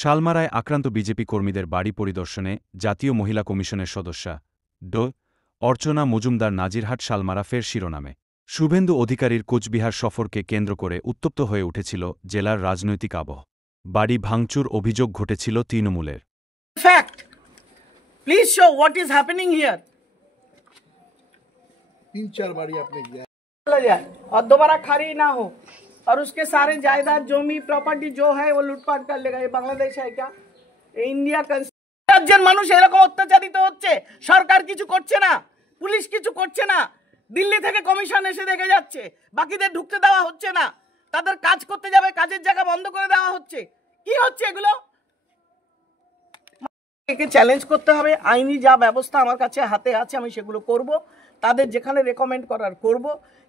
শালমারায় আক্রান্ত বিজেপি কর্মীদের বাড়ি পরিদর্শনে জাতীয় মহিলা কমিশনের সদস্যা অর্চনা মজুমদার। নাজিরহাট শালমারা ফের শিরোনামে। শুভেন্দু অধিকারীর কোচবিহার সফরকে কেন্দ্র করে উত্তপ্ত হয়ে উঠেছিল জেলার রাজনৈতিক আবহ। বাড়ি ভাঙচুর অভিযোগ ঘটেছিল তৃণমূলের। Fact. Please show what is happening here. 3-4 बारी आपने किया चला जाए और दोबारा खारी ना हो और उसके सारे जायदाद जमी प्रॉपर्टी जो है वो लूटपाट कर लेगा। ये बांग्लादेश है क्या? ये इंडिया রাজ্যের মানুষ এরকম অত্যাচারিত হচ্ছে, সরকার কিছু করছে না, পুলিশ কিছু করছে না, দিল্লি থেকে কমিশন এসে দেখে যাচ্ছে, বাকিদের ঢুকতে দেওয়া হচ্ছে না, তাদের কাজ করতে যাবে কাজের জায়গা বন্ধ করে দেওয়া হচ্ছে। কি হচ্ছে এগুলো? একে চ্যালেঞ্জ করতে হবে। আইনি যা ব্যবস্থা আমার কাছে হাতে আছে আমি সেগুলো করব, তাদের যেখানে রেকমেন্ড করার করব,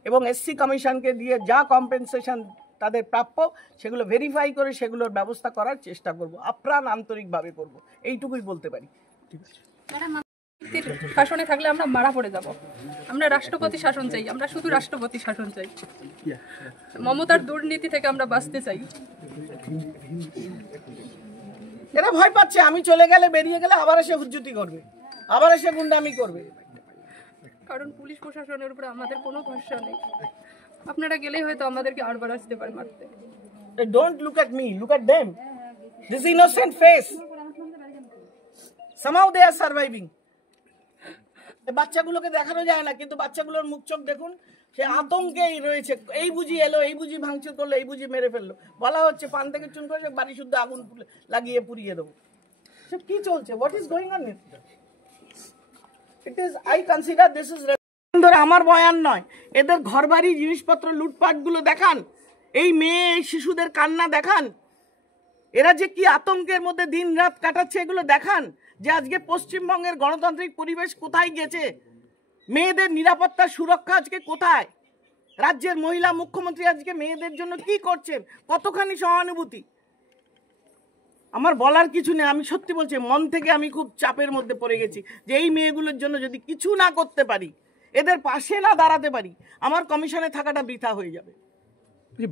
এবং এসসি কমিশনকে দিয়ে যা কম্পেনসেশন তাদের প্রাপ্য সেগুলো ভেরিফাই করে সেগুলোর ব্যবস্থা করার চেষ্টা করব, আপ্রাণ আন্তরিকভাবে করব, এইটুকুই বলতে পারি। ঠিক আছে, শাসনে থাকলে আমরা মারা পড়ে যাব। আমরা রাষ্ট্রপতি শাসন চাই, আমরা শুধু রাষ্ট্রপতি শাসন চাই। মমতার দুর্নীতি থেকে আমরা বাঁচতে চাই। এরা ভয় পাচ্ছে আমি চলে গেলে, বেরিয়ে গেলে আবার এসে হুজ্জুতি করবে, আবার এসে গুন্ডামি করবে, কারণ পুলিশ প্রশাসনের উপরে আমাদের কোনো ভরসা নেই। আপনারা গেলেই হয়তো আমাদেরকে আরবার আসতে পারে মারতে। Don't look at me, look at them. This innocent face. Somehow they are surviving. বাচ্চাগুলোকে দেখানো যায় না, কিন্তু বাচ্চাগুলোর মুখ চোখ দেখুন, সে আতঙ্কেই রয়েছে। এই বুঝি এলো, এই বুঝি ভাঙচুর করলো, এই বুঝি মেরে ফেললো। বলা হচ্ছে পান থেকে চুন করে বাড়ি শুদ্ধ আগুন লাগিয়ে পুড়িয়ে দেবো। সব কি চলছে? What is going on? It is, I consider this is আমার বয়ান নয়, এদের ঘরবাড়ি জিনিসপত্র লুটপাট গুলো দেখান, এই মেয়ে এই শিশুদের কান্না দেখান, এরা যে কি আতঙ্কের মধ্যে দিন রাত কাটাচ্ছে এগুলো দেখান, যে আজকে পশ্চিমবঙ্গের গণতান্ত্রিক পরিবেশ কোথায় গেছে, মেয়েদের নিরাপত্তা সুরক্ষা আজকে কোথায়, রাজ্যের মহিলা মুখ্যমন্ত্রী আজকে মেয়েদের জন্য কি করছেন, কতখানি সহানুভূতি। আমার বলার কিছু নেই, আমি সত্যি বলছি, মন থেকে আমি খুব চাপের মধ্যে পড়ে গেছি যে এই মেয়েগুলোর জন্য যদি কিছু না করতে পারি, এদের পাশে না দাঁড়াতে পারি, আমার কমিশনে থাকাটা বৃথা হয়ে যাবে।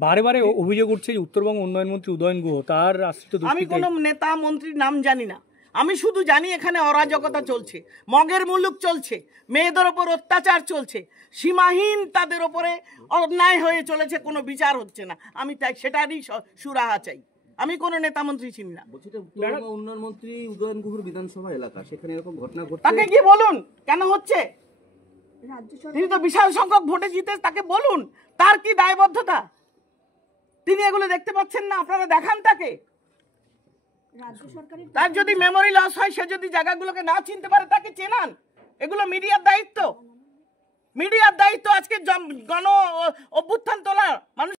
বারে বারে অভিযোগ উঠছে যে উত্তরবঙ্গ উন্নয়ন মন্ত্রী উদয়ন গুহ তার আশ্রিত। আমি কোনো নেতা মন্ত্রীর নাম জানি না, আমি শুধু জানি এখানে অরাজকতা চলছে, মগের মুলুক চলছে, মেয়েদের ওপর অত্যাচার চলছে, সীমাহীন তাদের ওপরে অন্যায় হয়ে চলেছে, কোনো বিচার হচ্ছে না। আমি তাই সেটারই সুরাহা চাই। আমি কোনো নেতা মন্ত্রী চিনি না। উন্নয়ন মন্ত্রী উদয়ন গুহর বিধানসভা এলাকা, সেখানে এরকম ঘটনা ঘটছে, তাকে কি বলুন কেন হচ্ছে? তিনি তো বিশাল সংখ্যক ভোটে জিতে, তাকে বলুন তার কি দায়বদ্ধতা। তিনি এগুলো দেখতে পাচ্ছেন না, আপনারা দেখান তাকে। তার যদি মেমোরি লস হয়, সে যদি জায়গাগুলোকে না চিনতে পারে, তাকে চেনান। এগুলো মিডিয়ার দায়িত্ব, মিডিয়ার দায়িত্ব আজকে গণ অভ্যুত্থান তোলা মানুষ